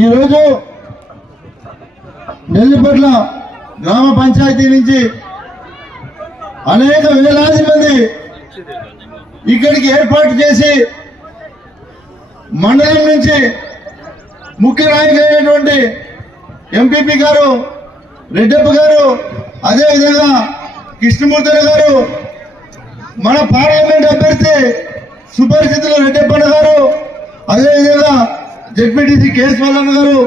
ఈరోజు నెల్లిపట్ల గ్రామ పంచాయతీ నుంచి అనేక వేలాది మంది ఇక్కడికి ఏర్పాటు చేసి మండలం నుంచి ముఖ్య నాయకులైనటువంటి ఎంపీపీ గారు రెడ్డప్ప గారు, అదేవిధంగా కృష్ణమూర్తి గారు, మన పార్లమెంట్ అభ్యర్థి సుపరిచితులు రెడ్డప్పన్న గారు, అదేవిధంగా జెడ్పీటీసీ కేశవలన్న గారు,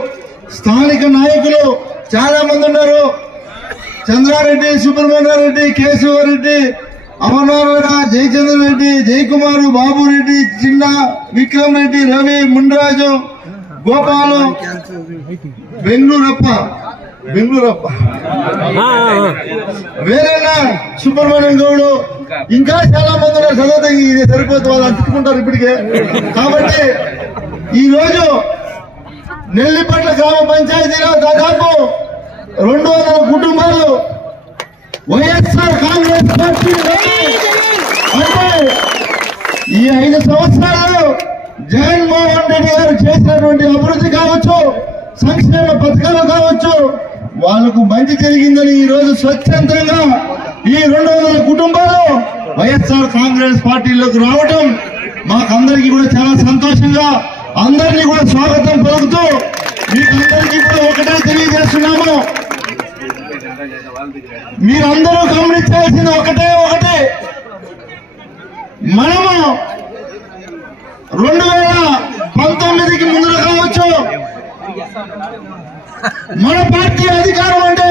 స్థానిక నాయకులు చాలా మంది ఉన్నారు. చంద్రారెడ్డి, సుబ్రహ్మణ్యారెడ్డి, కేశవరెడ్డి, అమర్నారాయణ, జయచంద్ర రెడ్డి, జయకుమారు, బాబురెడ్డి, చిన్న, విక్రమ్ రెడ్డి, రవి, ముండరాజు, గోపాలు, బెంగళూరప్ప, వేరేనా సుబ్రహ్మణ్యం గౌడు, ఇంకా చాలా మంది ఉన్నారు. చదివితే ఇది సరిపోతుంది, వాళ్ళు అంటుకుంటారు ఇప్పటికే. కాబట్టి ఈ రోజు నెల్లిపట్ల గ్రామ పంచాయతీలో దాదాపు 200 కుటుంబాలు వైఎస్ఆర్ కాంగ్రెస్ పార్టీ అంటే ఈ 5 సంవత్సరాల్లో జగన్మోహన్ రెడ్డి గారు చేసినటువంటి అభివృద్ధి కావచ్చు, సంక్షేమ పథకాలు కావచ్చు, వాళ్ళకు మంచి జరిగిందని ఈ రోజు స్వచ్ఛందంగా ఈ 200 కుటుంబాలు వైఎస్ఆర్ కాంగ్రెస్ పార్టీలోకి రావటం మాకందరికీ కూడా చాలా సంతోషంగా, అందరినీ కూడా స్వాగతం పలుకుతూ మీకందరికీ కూడా ఒకటే తెలియజేస్తున్నాము. మీరందరూ గమనించాల్సింది ఒకటే, మనము 2019కి ముందు కావచ్చు మన పార్టీ అధికారం అంటే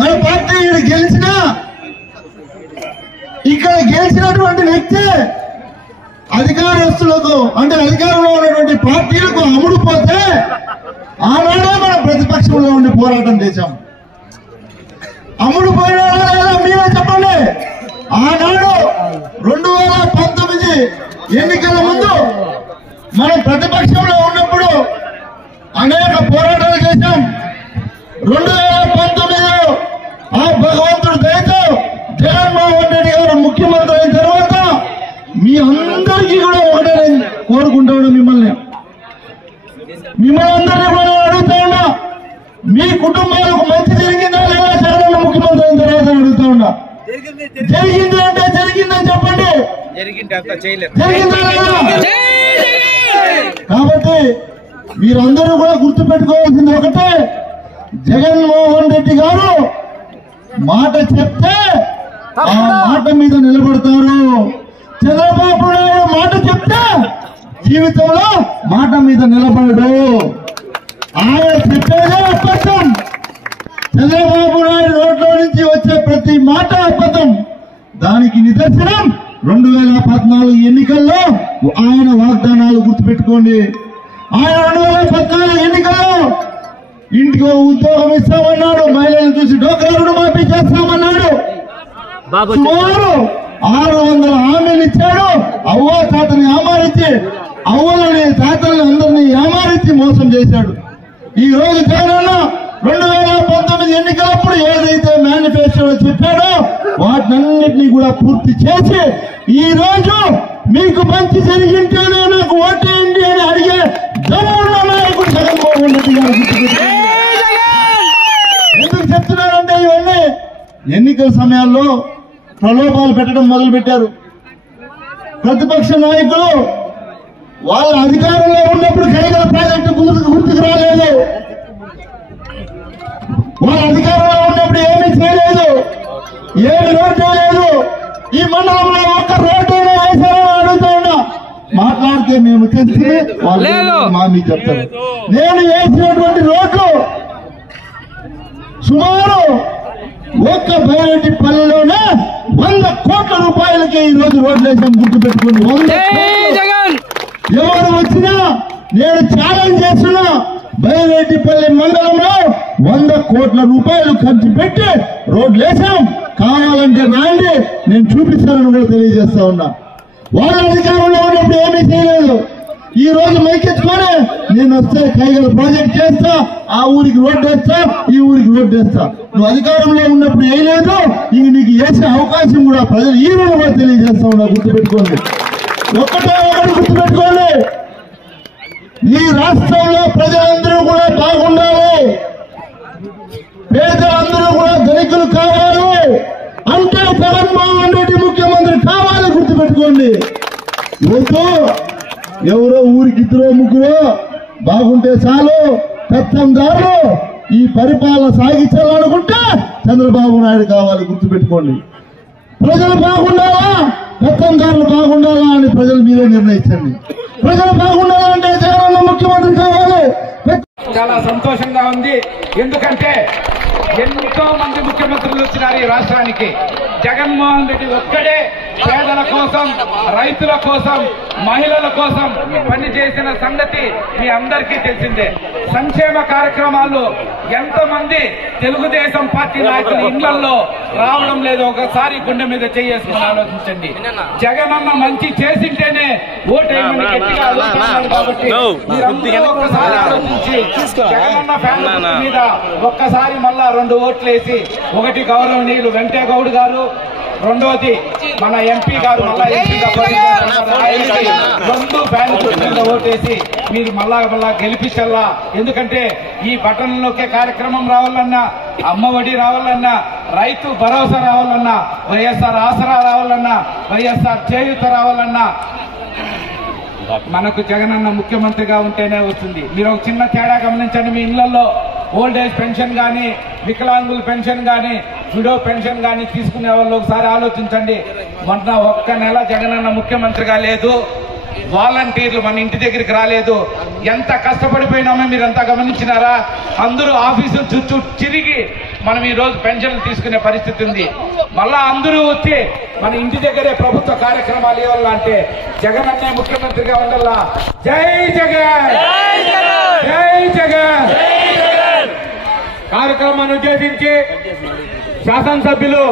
మన పార్టీ గెలిచినా ఇక్కడ గెలిచినటువంటి వ్యక్తి అధికారస్తులకు అంటే అధికారంలో ఉన్నటువంటి పార్టీలకు అమ్ముడుపోతే ఆనాడే మనం ప్రతిపక్షంలో ఉండి పోరాటం చేశాం. అమ్ముడుపోయినా మీరే చెప్పండి. ఆనాడు 2019 ఎన్నికల ముందు మనం ప్రతిపక్షంలో ఉన్నప్పుడు అనేక పోరాటాలు చేశాం. 2019లో ఆ భగవంతుడు దయతో జగన్మోహన్ రెడ్డి గారు ముఖ్యమంత్రి అయిన తర్వాత మీ అందరికీ కూడా ఒకటే కోరుకుంటా ఉన్నా, మిమ్మల్ని అందరినీ కూడా అడుగుతా ఉన్నా, మీ కుటుంబాలకు మంచి జరిగిందా లేదా జగన్ ముఖ్యమంత్రి అయిన తర్వాత అడుగుతా ఉన్నా. జరిగింది అంటే జరిగిందని చెప్పండి. జరిగిందా లేదా? కాబట్టి మీరందరూ కూడా గుర్తుపెట్టుకోవాల్సింది ఒకటే, జగన్మోహన్ రెడ్డి గారు మాట చెప్తే ఆ మాట మీద నిలబడతారు. చంద్రబాబు నాయుడు మాట చెప్తే జీవితంలో మాట మీద నిలబడడు. ఆయన చెప్పేదే అబద్ధం. చంద్రబాబు నాయుడు నోట్లో నుంచి వచ్చే ప్రతి మాట అబద్ధం. దానికి నిదర్శనం 2014 ఎన్నికల్లో ఆయన వాగ్దానాలు గుర్తుపెట్టుకోండి. ఆయన 2014 ఎన్నికల్లో ఇంటికి ఉద్యోగం ఇస్తామన్నాడు, మహిళలను చూసి డోక్రా రుణమాఫీ చేస్తామన్నాడు, సుమారు 600 హామీలు ఇచ్చాడు. అవ్వ తాతని ఆమారించి, అవ్వలని తాతల్ని అందరినీ ఆమారించి మోసం చేశాడు. ఈ రోజు జగనన్న 2019 ఎన్నికలప్పుడు ఏదైతే మేనిఫెస్టోలో చెప్పాడో వాటినన్నింటినీ కూడా పూర్తి చేసి ఈ రోజు మీకు మంచి జరిగింటేనే నాకు ఓటేయండి అని అడిగే దమ్మున్న నాయకుడు జగన్మోహన్ రెడ్డి గారు. ఎందుకు చెప్తున్నారంటే ఇవన్నీ ఎన్నికల సమయాల్లో ప్రలోభాలు పెట్టడం మొదలు పెట్టారు. ప్రతిపక్ష నాయకులు వాళ్ళ అధికారంలో ఉన్నప్పుడు కైగల ప్రాజెక్టు గుర్తుకు రాలేదు, వాళ్ళ అధికారంలో ఉన్నప్పుడు ఏమీ చేయలేదు, ఏమి రోడ్డు లేదు, ఈ మండలంలో ఒక్క రోడ్డు వేసారో అడుగుతా ఉన్నా. మాట్లాడితే మేము తెలిసి మా మీకు చెప్తారు. నేను వేసినటువంటి రోడ్లు సుమారు ఒక్క బైరెడ్డిపల్లిలోనే 100 కోట్ల రూపాయలకి ఈ రోజు రోడ్లు వేసాం. గుర్తుపెట్టుకోండి. ఎవరు వచ్చినా నేను ఛాలెంజ్ చేస్తున్నా, బైరెడ్డిపల్లి మండలంలో 100 కోట్ల రూపాయలు ఖర్చు పెట్టి రోడ్లు వేసాం. కావాలంటే రాండి, నేను చూపిస్తానని కూడా తెలియజేస్తా ఉన్నా. వాళ్ళ అధికారంలో ఉన్నప్పుడు ఏమీ చేయలేదు. ఈ రోజు మైకెత్తుకొని నేను వస్తే కైగల ప్రాజెక్ట్ చేస్తా, ఆ ఊరికి రోడ్డు వేస్తా, ఈ ఊరికి రోడ్డు వేస్తా. నువ్వు అధికారంలో ఉన్నప్పుడు వేయలేదు, ఇంక నీకు వేసే అవకాశం కూడా ప్రజలు ఈ రోజు కూడా తెలియజేస్తా ఉన్నా. గుర్తుపెట్టుకోండి, ఒకటి గుర్తుపెట్టుకోండి. ఈ రాష్ట్రంలో ప్రజలందరూ కూడా బాగుండాలి, పేదలందరూ కూడా ధనికులు కావాలి అంటే జగన్మోహన్ రెడ్డి ముఖ్యమంత్రి కావాలి. గుర్తుపెట్టుకోండి. వద్దు ఎవరో ఊరికి ఇద్దరో ముగ్గురో బాగుంటే చాలు పెత్తందారులు ఈ పరిపాలన సాగించాలనుకుంటే చంద్రబాబు నాయుడు కావాలి. గుర్తుపెట్టుకోండి. ప్రజలు బాగుండాలా పెత్తందారులు బాగుండాలా అని ప్రజలు మీరే నిర్ణయించండి. ప్రజలు బాగుండాలంటే జగనన్న ముఖ్యమంత్రి కావాలి. చాలా సంతోషంగా ఉంది. ఎందుకంటే ఎంతో మంది ముఖ్యమంత్రులు వచ్చినారు ఈ రాష్ట్రానికి. జగన్మోహన్ రెడ్డి ఒక్కడే పేదల కోసం, రైతుల కోసం, మహిళల కోసం పనిచేసిన సంగతి మీ అందరికీ తెలిసిందే. సంక్షేమ కార్యక్రమాలు ఎంతమంది తెలుగుదేశం పార్టీ నాయకులు ఇళ్లలో రావడం లేదు. ఒకసారి గుండె మీద చేసుకుని ఆలోచించండి. జగనన్న మంచి చేసింటేనే ఓటేయమని గట్టిగా ఆలోచిస్తున్నారు. కాబట్టి మీరందరూ ఒక్కసారి ఆలోచించి జగనన్న ఫ్యామిలీ మీద ఒక్కసారి మళ్ళా 2 ఓట్లేసి, ఒకటి గౌరవనీయులు వెంకటేగౌడ్ గారు, రెండోది మన ఎంపీ గారు మళ్ళా ఎంపీగా 2 ఫ్యాన్ కింద ఓటేసి మీరు మళ్ళా గెలిపించాలా. ఎందుకంటే ఈ పట్టణంలోకే కార్యక్రమం రావాలన్నా, అమ్మఒడి రావాలన్నా, రైతు భరోసా రావాలన్నా, వైఎస్ఆర్ ఆసరా రావాలన్నా, వైఎస్ఆర్ చేయూత రావాలన్నా మనకు జగనన్న ముఖ్యమంత్రిగా ఉంటేనే వస్తుంది. మీరు ఒక చిన్న తేడా గమనించండి. మీ ఇళ్లలో ఓల్డ్ ఏజ్ పెన్షన్ కానీ, వికలాంగుల పెన్షన్ కానీ, విడో పెన్షన్ కానీ తీసుకునే వాళ్ళు ఒకసారి ఆలోచించండి. మొన్న ఒక్క నెల జగనన్న ముఖ్యమంత్రిగా లేదు, వాలంటీర్లు మన ఇంటి దగ్గరికి రాలేదు. ఎంత కష్టపడిపోయినామో మీరంతా గమనించినారా? అందరూ ఆఫీసులు చుట్టూ తిరిగి మనం ఈ రోజు పెన్షన్లు తీసుకునే పరిస్థితి ఉంది. మళ్ళా అందరూ వచ్చి మన ఇంటి దగ్గరే ప్రభుత్వ కార్యక్రమాలు ఇవ్వాలంటే జగనన్నే ముఖ్యమంత్రిగా ఉండాలా. జై జగన్, జై జగన్. కార్యక్రమాన్ని ఉద్దేశించి శాసనసభ్యులు,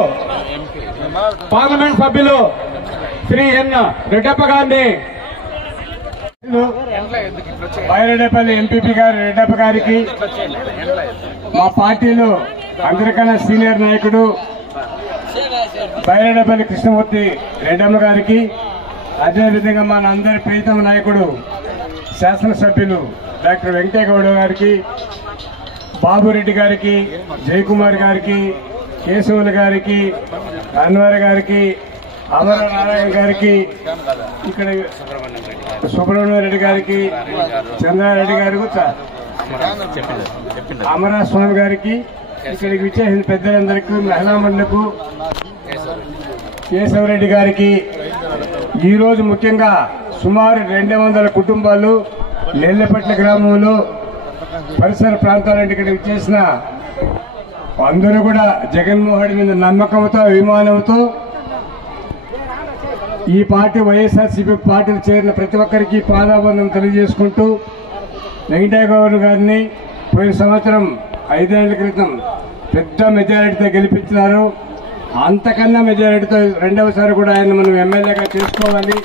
పార్లమెంట్ సభ్యులు శ్రీ ఎన్ రెడ్డప్ప గారిని, బైరెడ్డపల్లి ఎంపీపీ గారు రెడ్డప్ప గారికి, మా పార్టీలో అందరికన్నా సీనియర్ నాయకుడు బైరెడ్డపల్లి కృష్ణమూర్తి రెడ్డమ్మ గారికి, అదేవిధంగా మన అందరి ప్రీతమ నాయకుడు శాసనసభ్యులు డాక్టర్ వెంకటేగౌడ గారికి, బాబురెడ్డి గారికి, జయకుమార్ గారికి, కేశవులు గారికి, అన్వర్ గారికి, అమర నారాయణ గారికి, ఇక్కడ సుబ్రహ్మణ్య రెడ్డి గారికి, చంద్రారెడ్డి గారికి, అమరాస్వామి గారికి, ఇక్కడికి విచ్చేసిన పెద్దలందరికీ, మహిళా మండలకు, కేశవరెడ్డి గారికి, ఈరోజు ముఖ్యంగా సుమారు 200 కుటుంబాలు నెల్లపట్ల గ్రామంలో పరిసర ప్రాంతాలంటే ఇక్కడ విచ్చేసిన అందరూ కూడా జగన్మోహన్ మీద నమ్మకంతో, అభిమానంతో ఈ పార్టీ వైఎస్ఆర్సీపీ పార్టీలు చేరిన ప్రతి ఒక్కరికి పాదాబంధం తెలియజేసుకుంటూ, వెంకటేగౌడ గారిని పోయిన సంవత్సరం 5 ఏళ్ల క్రితం పెద్ద మెజారిటీతో గెలిపించినారు. అంతకన్నా మెజారిటీతో రెండవసారి కూడా ఆయన మనం ఎమ్మెల్యేగా చేసుకోవాలి.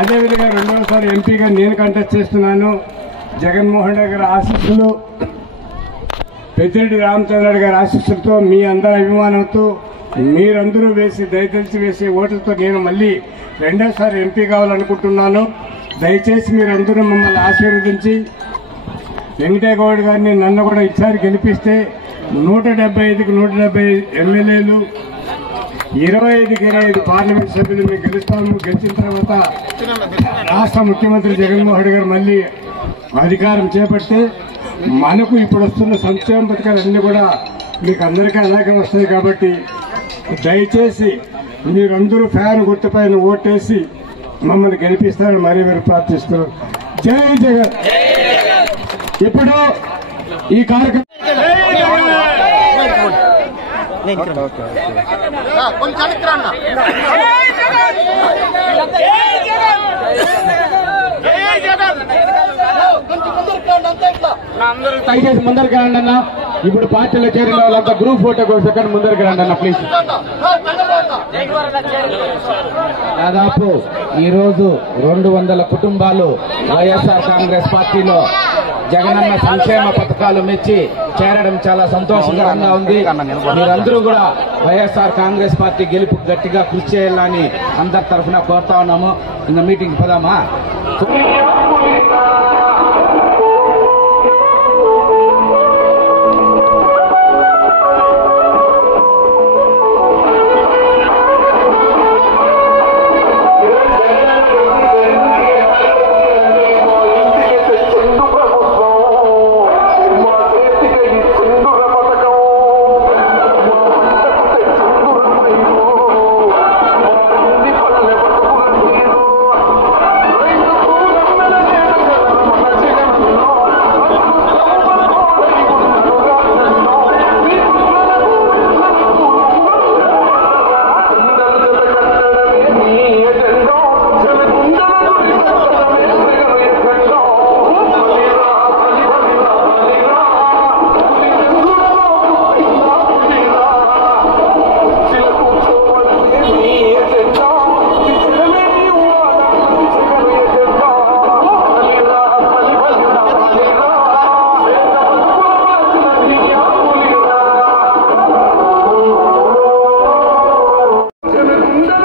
అదేవిధంగా రెండవసారి ఎంపీగా నేను కంటెస్ట్ చేస్తున్నాను. జగన్మోహన్ రెడ్డి గారి ఆశీస్సులు, పెద్దిరెడ్డి రామచంద్రరెడ్డి గారి ఆశీస్సులతో, మీ అందరి అభిమానంతో, మీరందరూ దయచేసి వేసే ఓట్లతో నేను మళ్ళీ రెండోసారి ఎంపీ కావాలనుకుంటున్నాను. దయచేసి మీరందరూ మమ్మల్ని ఆశీర్వదించి వెంకటేగౌడ గారిని, నన్ను కూడా ఈసారి గెలిపిస్తే 175కి 170 ఎమ్మెల్యేలు, 25కి 25 పార్లమెంట్ సభ్యులు మేము గెలుస్తాము. గెలిచిన తర్వాత రాష్ట్ర ముఖ్యమంత్రి జగన్మోహన్ రెడ్డి గారు మళ్ళీ అధికారం చేపడితే మనకు ఇప్పుడు వస్తున్న సంక్షేమ పథకాలన్నీ కూడా మీకు అందరికీ అలాగే వస్తాయి. కాబట్టి దయచేసి మీరందరూ ఫ్యాన్ గుర్తుపైన ఓటేసి మమ్మల్ని గెలిపిస్తారని మరీ మీరు ప్రార్థిస్తున్నారు. జై జగన్. ఇప్పుడు ఈ కార్యక్రమం దయచేసి ముందరికి రండి అన్న. ఇప్పుడు పార్టీలో చేరిన వాళ్ళంతా గ్రూప్ ఫోటో కోసం ముందరికి రండి అన్న ప్లీజ్. దాదాపు ఈరోజు 200 కుటుంబాలు వైఎస్ఆర్ కాంగ్రెస్ పార్టీలో జగనన్న సంక్షేమ పథకాలు మెచ్చి చేరడం చాలా సంతోషకరంగా ఉంది. మీరందరూ కూడా వైఎస్ఆర్ కాంగ్రెస్ పార్టీ గెలుపు గట్టిగా కృషి చేయాలని అందరి తరఫున కోరుతా ఉన్నాము. ఇంకా మీటింగ్ పదామా?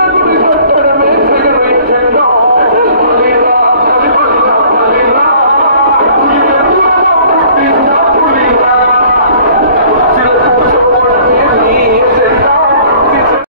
నాయకుడు